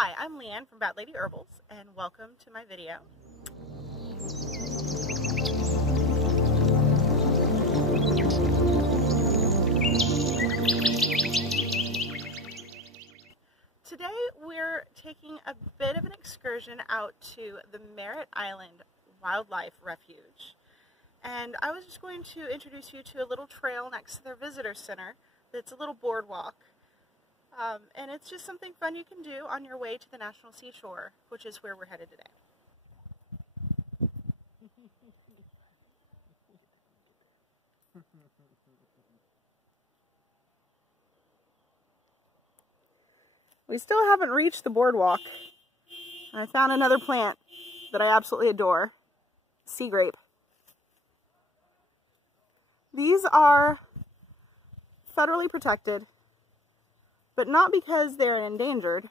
Hi, I'm Leanne from Bat Lady Herbals, and welcome to my video. Today we're taking a bit of an excursion out to the Merritt Island Wildlife Refuge. And I was just going to introduce you to a little trail next to their visitor center that's a little boardwalk. And it's just something fun you can do on your way to the National Seashore, which is where we're headed today. We still haven't reached the boardwalk. I found another plant that I absolutely adore, sea grape. These are federally protected, but not because they're endangered,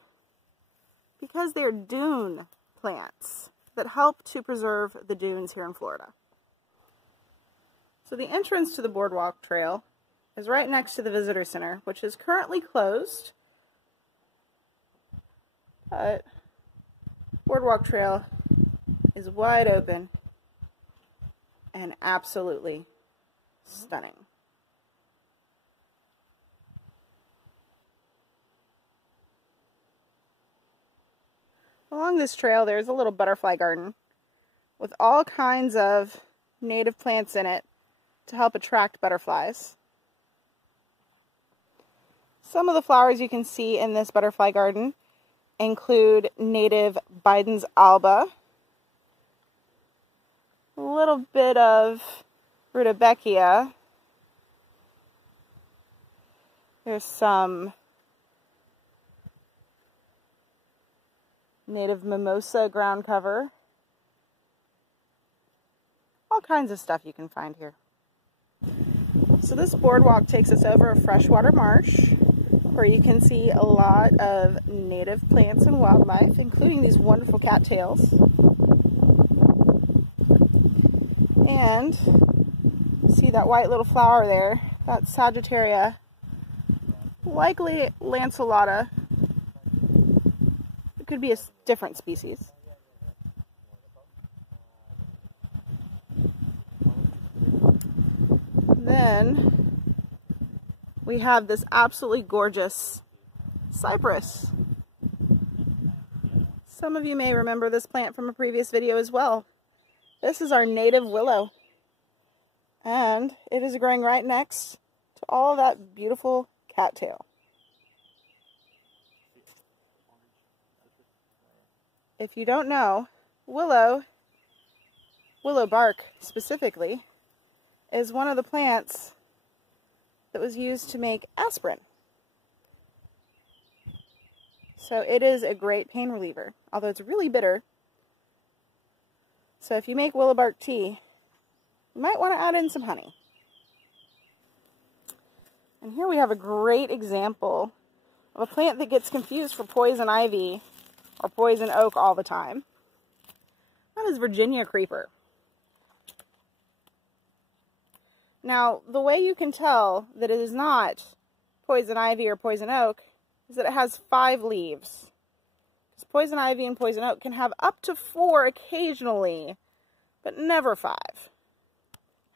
because they're dune plants that help to preserve the dunes here in Florida. So the entrance to the boardwalk trail is right next to the visitor center, which is currently closed. But boardwalk trail is wide open and absolutely stunning. Along this trail there's a little butterfly garden with all kinds of native plants in it to help attract butterflies. Some of the flowers you can see in this butterfly garden include native Biden's alba, a little bit of rudbeckia. There's some native mimosa ground cover. All kinds of stuff you can find here. So this boardwalk takes us over a freshwater marsh where you can see a lot of native plants and wildlife, including these wonderful cattails. And see that white little flower there? That's Sagittaria, likely lanceolata. It could be a different species. Then we have this absolutely gorgeous cypress. Some of you may remember this plant from a previous video as well. This is our native willow, and it is growing right next to all that beautiful cattail. If you don't know, willow bark specifically, is one of the plants that was used to make aspirin. So it is a great pain reliever, although it's really bitter. So if you make willow bark tea, you might want to add in some honey. And here we have a great example of a plant that gets confused for poison ivy or poison oak all the time. That is Virginia creeper. Now, the way you can tell that it is not poison ivy or poison oak is that it has 5 leaves. Because poison ivy and poison oak can have up to 4 occasionally, but never 5.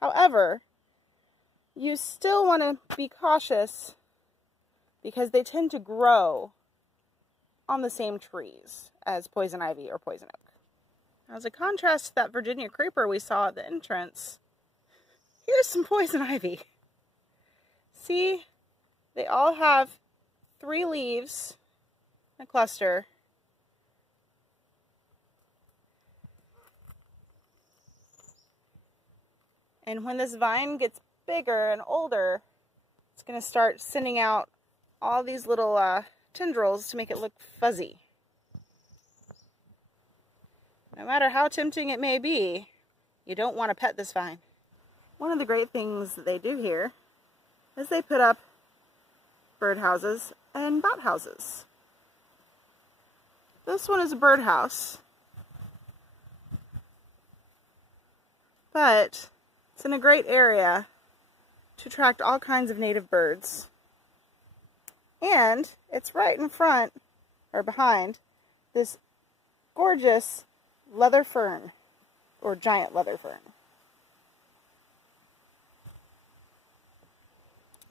However, you still want to be cautious because they tend to grow on the same trees as poison ivy or poison oak. Now, as a contrast to that Virginia creeper we saw at the entrance, here's some poison ivy. See, they all have 3 leaves in a cluster. And when this vine gets bigger and older, it's going to start sending out all these little tendrils to make it look fuzzy. No matter how tempting it may be, you don't want to pet this vine. One of the great things that they do here is they put up birdhouses and bat houses. This one is a birdhouse, but it's in a great area to attract all kinds of native birds. And it's right in front, or behind, this gorgeous leather fern, or giant leather fern.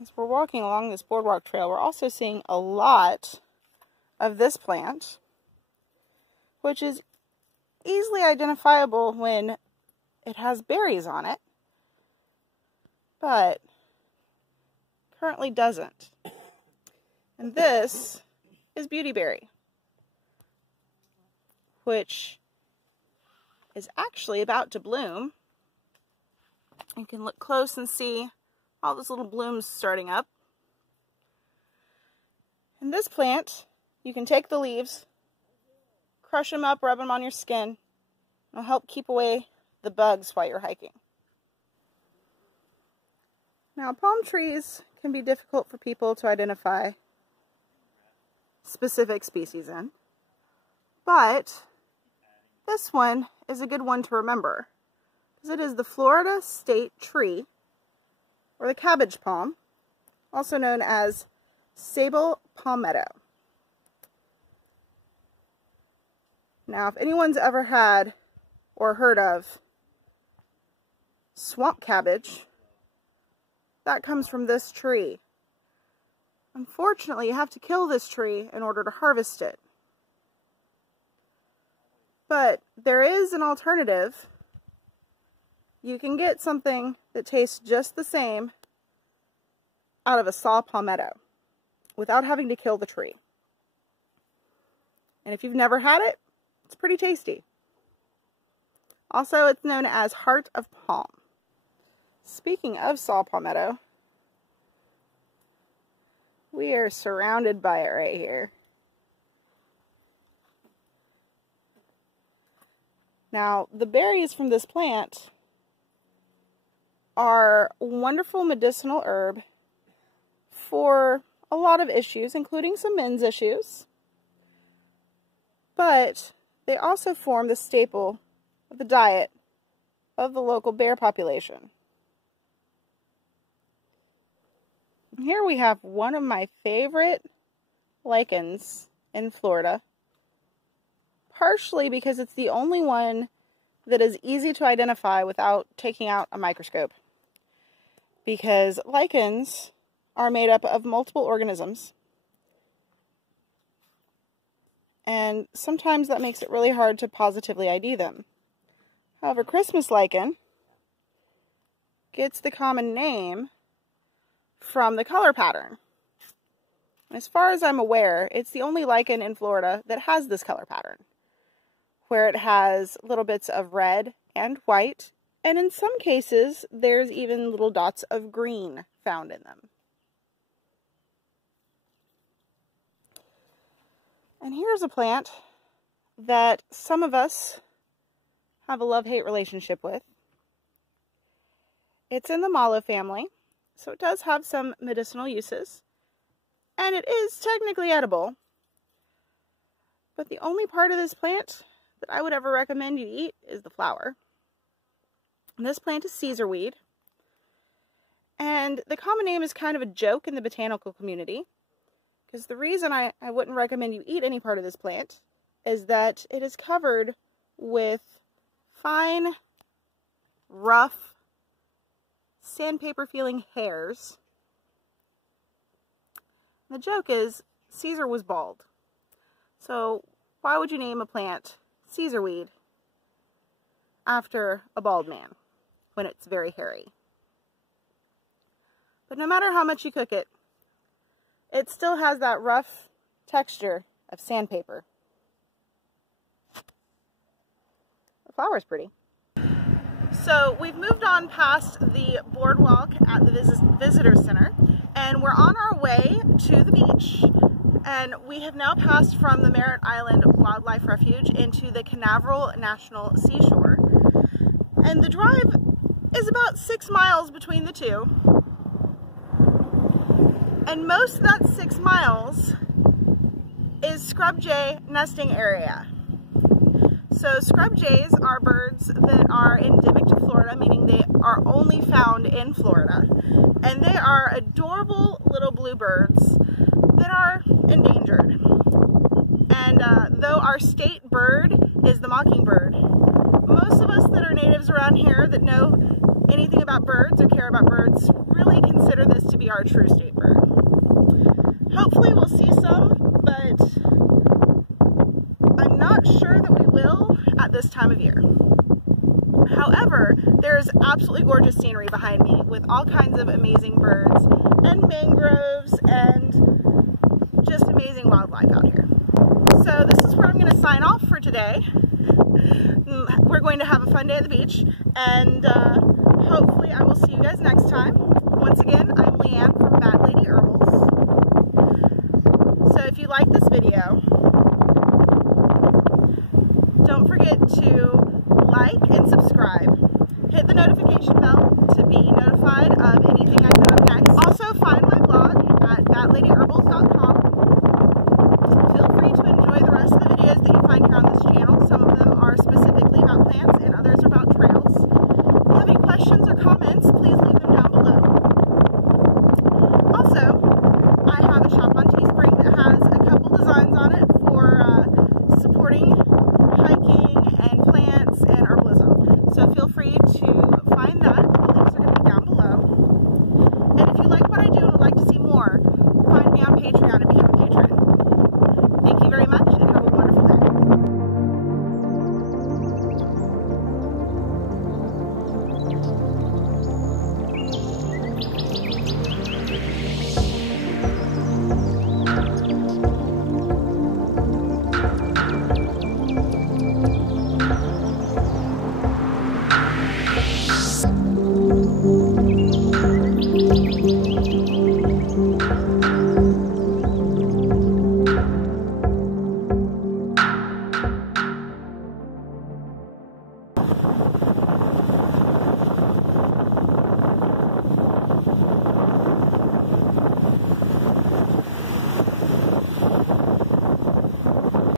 As we're walking along this boardwalk trail, we're also seeing a lot of this plant, which is easily identifiable when it has berries on it, but currently doesn't. And this is beautyberry, which is actually about to bloom. You can look close and see all those little blooms starting up. And this plant, you can take the leaves, crush them up, rub them on your skin. It'll help keep away the bugs while you're hiking. Now, palm trees can be difficult for people to identify specific species in, but this one is a good one to remember, because it is the Florida state tree, or the cabbage palm, also known as sable palmetto. Now, if anyone's ever had or heard of swamp cabbage, that comes from this tree. Unfortunately, you have to kill this tree in order to harvest it. But there is an alternative. You can get something that tastes just the same out of a saw palmetto without having to kill the tree. And if you've never had it, it's pretty tasty. Also, it's known as heart of palm. Speaking of saw palmetto, we are surrounded by it right here. Now, the berries from this plant are a wonderful medicinal herb for a lot of issues, including some men's issues. But they also form the staple of the diet of the local bear population. Here we have one of my favorite lichens in Florida, partially because it's the only one that is easy to identify without taking out a microscope. Because lichens are made up of multiple organisms, and sometimes that makes it really hard to positively ID them. However, Christmas lichen gets the common name from the color pattern. As far as I'm aware, it's the only lichen in Florida that has this color pattern, where it has little bits of red and white, and in some cases, there's even little dots of green found in them. And here's a plant that some of us have a love-hate relationship with. It's in the mallow family, so it does have some medicinal uses, and it is technically edible. But the only part of this plant that I would ever recommend you eat is the flower. And this plant is Caesar weed, and the common name is kind of a joke in the botanical community, because the reason I wouldn't recommend you eat any part of this plant is that it is covered with fine, rough, sandpaper-feeling hairs. The joke is Caesar was bald. So why would you name a plant Caesar weed after a bald man when it's very hairy? But no matter how much you cook it, it still has that rough texture of sandpaper. The flower's pretty. So we've moved on past the boardwalk at the visitor center, and we're on our way to the beach. And we have now passed from the Merritt Island Wildlife Refuge into the Canaveral National Seashore. And the drive is about 6 miles between the two. And most of that 6 miles is scrub jay nesting area. So scrub jays are birds that are endemic to Florida, meaning they are only found in Florida. And they are adorable little blue birds that are endangered. And though our state bird is the mockingbird, most of us that are natives around here that know anything about birds or care about birds really consider this to be our true state bird. Hopefully we'll see some, but I'm not sure that we will at this time of year. However, there's absolutely gorgeous scenery behind me with all kinds of amazing birds and mangroves and just amazing wildlife out here. So this is where I'm going to sign off for today. We're going to have a fun day at the beach, and hopefully I will see you guys next time. Once again, I'm Leanne from Mad Lady Herbals. So if you like this video, don't forget to like and subscribe. Hit the notification bell to be notified